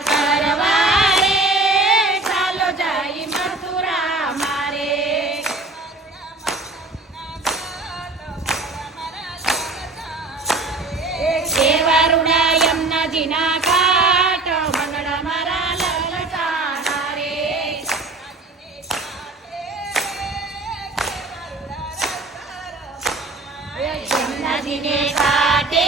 કરવા રે ચાલો જાય મથુરા મારે કેવરુડા યમુનાજીના ઘાટ મંગળા મારા લલચાણા રે યમુનાજીને ઘાટે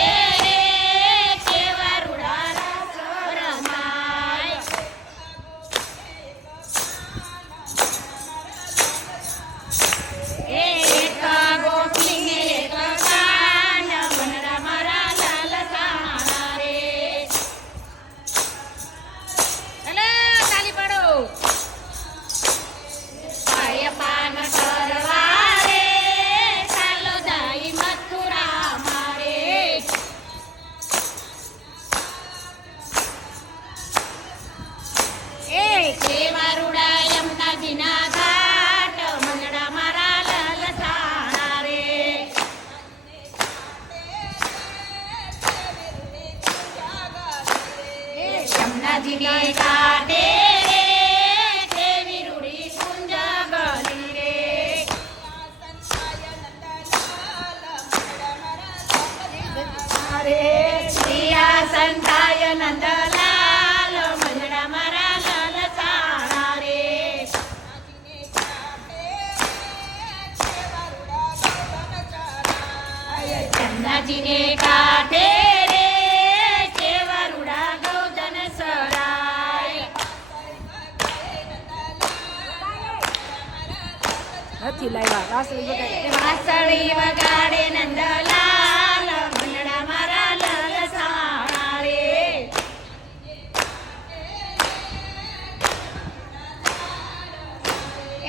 યમુનાજીને ઘાટે દેવી રૂડી કુંજ ગલી રે શ્રીયા સંતાય નંદલાલ મંગળા મારા લલચાણા રે યમુનાજીને ઘાટે વાસળી વગાડે નંદલાલ મંગળા મારા લલસાણા રે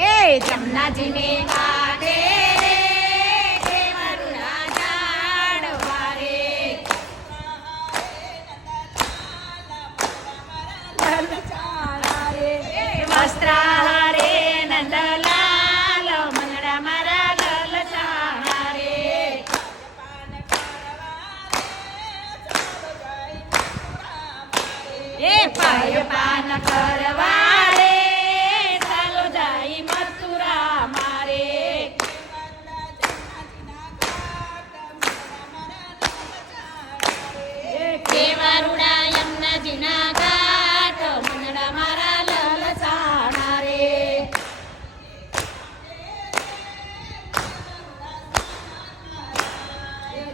એ યમુનાજીને ઘાટે દેવરુડા ઝાડવા રે લલચાણા રે વસ્ત્રાહારે નંદલાલ પાય પાન કરવા રે ચાલો જાય મથુરા મારે કેવરુડા યમુનાજીના ઘાટ મંગળા મારા લલચાણા રે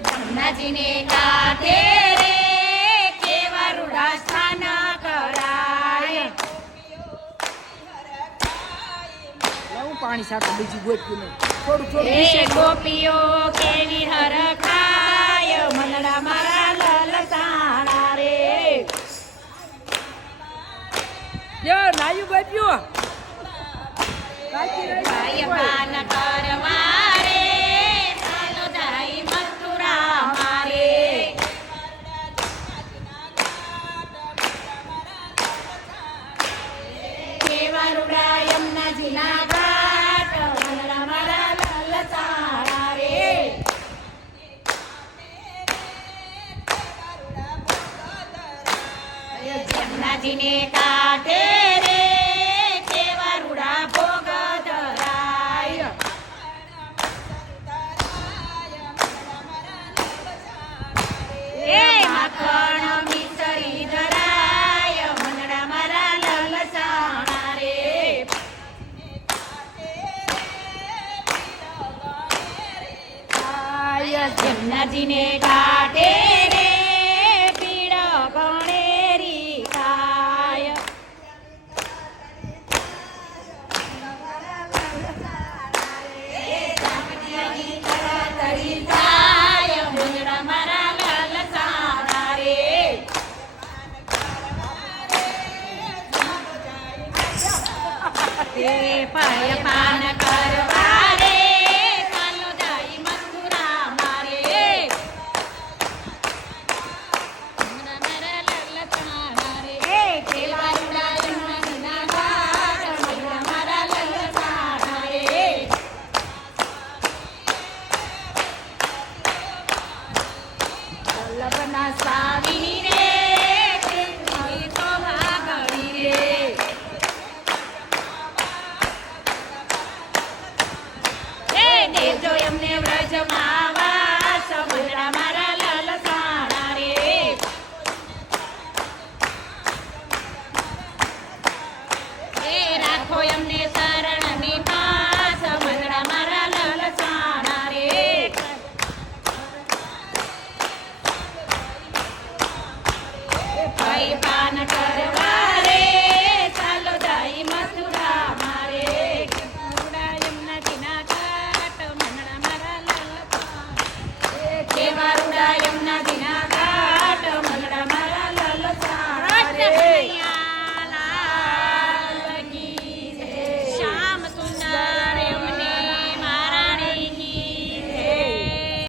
યમુનાજીને ઘાટે રે કેવરુડા સ્થાન પાણી સાથે બીજી ગોપ્યું થોડું થોડું ગોપીઓ કેવી હરખાય મંગળા મારા લલસાણા રે યો નાયું ગોપ્યું પાન કરવા રે ચાલો જાય મથુરા મારે કેવરુડા યમુનાજીના યમુનાજીને ઘાટે રે કેવરુડા ભોગ ધરાય એ માખણ મિસરી ધરાય મંગળા મારા લલસાણા રે યમુનાજીને ઘાટે રે પીળ ગણેરી ખાય મંગળા મારા લલસાણા રે પાય પાન કરવા રે ચાલો જાય મથુરા મારે વલ્લભના સ્વામી રે તો અજમાવા સમુદ્રા મારા લલસાણા રે એ રાખો એમને શરણની પાસ મંગળા મારા લલસાણા રે ભાઈ પાન કરવા રે ચાલો જાય મથુરા મારે મથુરા યમુના કિનારા ઘાટ મંગળા મારા લલસાણા કે વારુડા યમુના